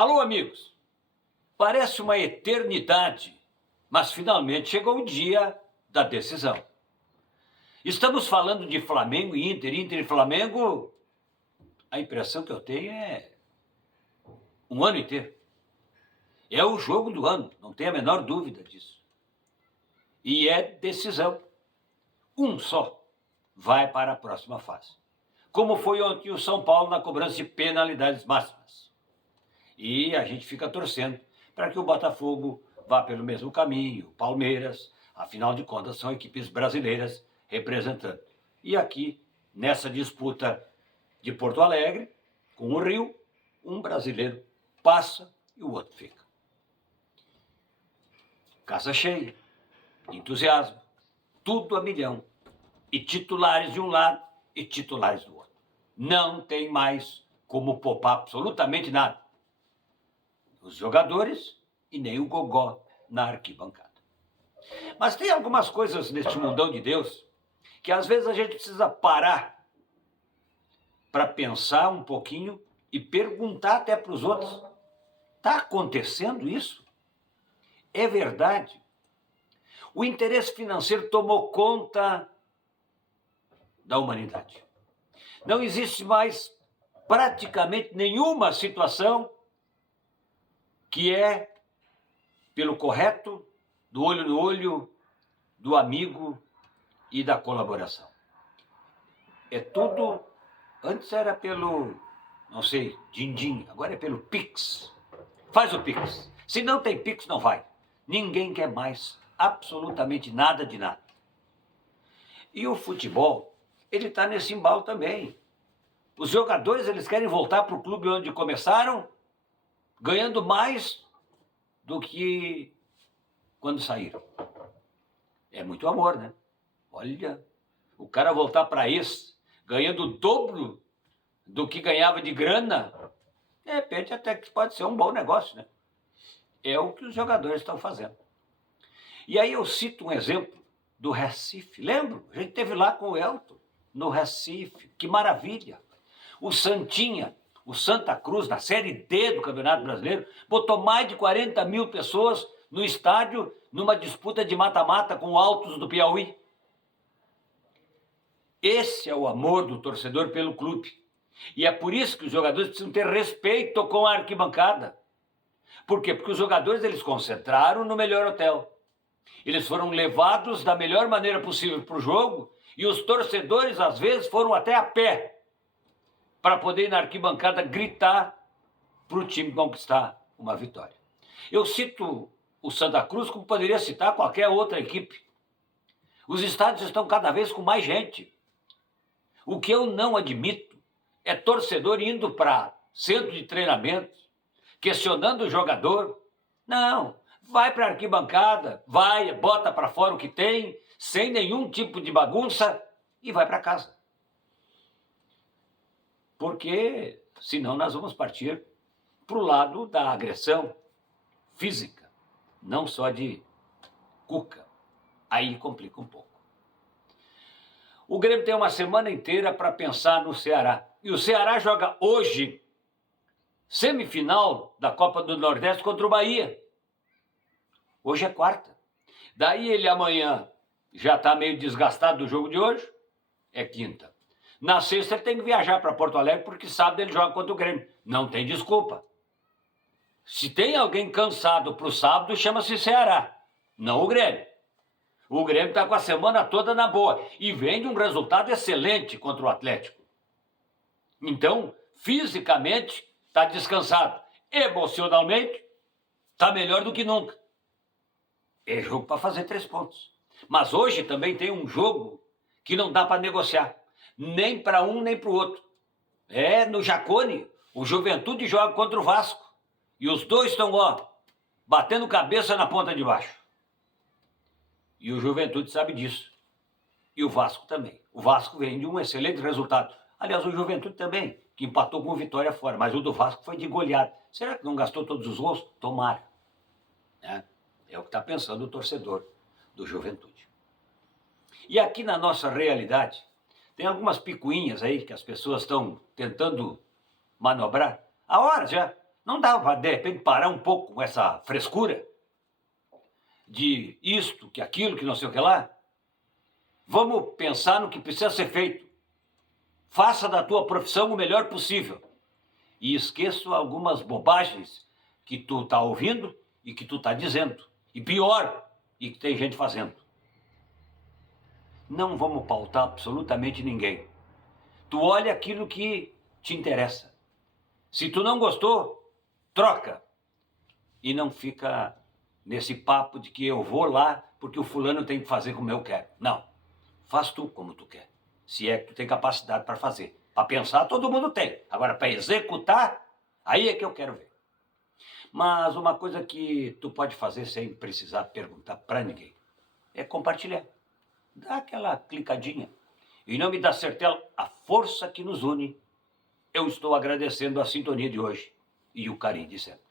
Alô, amigos! Parece uma eternidade, mas finalmente chegou o dia da decisão. Estamos falando de Flamengo e Inter, Inter e Flamengo. A impressão que eu tenho é um ano inteiro. É o jogo do ano, não tem a menor dúvida disso. E é decisão. Um só vai para a próxima fase. Como foi ontem o São Paulo na cobrança de penalidades máximas. E a gente fica torcendo para que o Botafogo vá pelo mesmo caminho, Palmeiras, afinal de contas são equipes brasileiras representando. E aqui, nessa disputa de Porto Alegre, com o Rio, um brasileiro passa e o outro fica. Casa cheia, entusiasmo, tudo a milhão. E titulares de um lado e titulares do outro. Não tem mais como poupar absolutamente nada. Os jogadores e nem o gogó na arquibancada. Mas tem algumas coisas neste mundão de Deus que às vezes a gente precisa parar para pensar um pouquinho e perguntar até para os outros. Está acontecendo isso? É verdade? O interesse financeiro tomou conta da humanidade. Não existe mais praticamente nenhuma situação que é pelo correto, do olho no olho, do amigo e da colaboração. É tudo, antes era pelo, não sei, din-din, agora é pelo Pix. Faz o Pix. Se não tem Pix, não vai. Ninguém quer mais absolutamente nada de nada. E o futebol, ele está nesse embalo também. Os jogadores, eles querem voltar para o clube onde começaram, ganhando mais do que quando saíram. É muito amor, né? Olha, o cara voltar para esse, ganhando o dobro do que ganhava de grana, de repente até que pode ser um bom negócio, né? É o que os jogadores estão fazendo. E aí eu cito um exemplo do Recife. Lembro? A gente esteve lá com o Elton, no Recife. Que maravilha! O Santinha, o Santa Cruz, na Série D do Campeonato Brasileiro, botou mais de 40 mil pessoas no estádio numa disputa de mata-mata com o Altos do Piauí. Esse é o amor do torcedor pelo clube. E é por isso que os jogadores precisam ter respeito com a arquibancada. Por quê? Porque os jogadores eles concentraram no melhor hotel. Eles foram levados da melhor maneira possível para o jogo e os torcedores, às vezes, foram até a pé para poder ir na arquibancada gritar para o time conquistar uma vitória. Eu cito o Santa Cruz como poderia citar qualquer outra equipe. Os estádios estão cada vez com mais gente. O que eu não admito é torcedor indo para centro de treinamento, questionando o jogador. Não, vai para a arquibancada, vai, bota para fora o que tem, sem nenhum tipo de bagunça e vai para casa. Porque senão nós vamos partir para o lado da agressão física, não só de cuca. Aí complica um pouco. O Grêmio tem uma semana inteira para pensar no Ceará. E o Ceará joga hoje semifinal da Copa do Nordeste contra o Bahia. Hoje é quarta. Daí ele amanhã já está meio desgastado do jogo de hoje, é quinta. Na sexta ele tem que viajar para Porto Alegre porque sábado ele joga contra o Grêmio. Não tem desculpa. Se tem alguém cansado para o sábado, chama-se Ceará, não o Grêmio. O Grêmio está com a semana toda na boa e vem de um resultado excelente contra o Atlético. Então, fisicamente, está descansado. Emocionalmente, está melhor do que nunca. É jogo para fazer 3 pontos. Mas hoje também tem um jogo que não dá para negociar. Nem para um, nem para o outro. É, no Jacone, o Juventude joga contra o Vasco. E os dois estão, batendo cabeça na ponta de baixo. E o Juventude sabe disso. E o Vasco também. O Vasco vem de um excelente resultado. Aliás, o Juventude também, que empatou com vitória fora. Mas o do Vasco foi de goleada. Será que não gastou todos os gols? Tomara. É o que está pensando o torcedor do Juventude. E aqui na nossa realidade, tem algumas picuinhas aí que as pessoas estão tentando manobrar. Há horas já. Não dá para, de repente, parar um pouco com essa frescura de isto, que aquilo, que não sei o que lá? Vamos pensar no que precisa ser feito. Faça da tua profissão o melhor possível. E esqueça algumas bobagens que tu tá ouvindo e que tu tá dizendo. E pior, e que tem gente fazendo. Não vamos pautar absolutamente ninguém. Tu olha aquilo que te interessa. Se tu não gostou, troca. E não fica nesse papo de que eu vou lá porque o fulano tem que fazer como eu quero. Não. Faz tu como tu quer. Se é que tu tem capacidade para fazer. Para pensar, todo mundo tem. Agora, para executar, aí é que eu quero ver. Mas uma coisa que tu pode fazer sem precisar perguntar para ninguém é compartilhar. Dá aquela clicadinha. Em nome da Sertel, a força que nos une, eu estou agradecendo a sintonia de hoje e o carinho de sempre.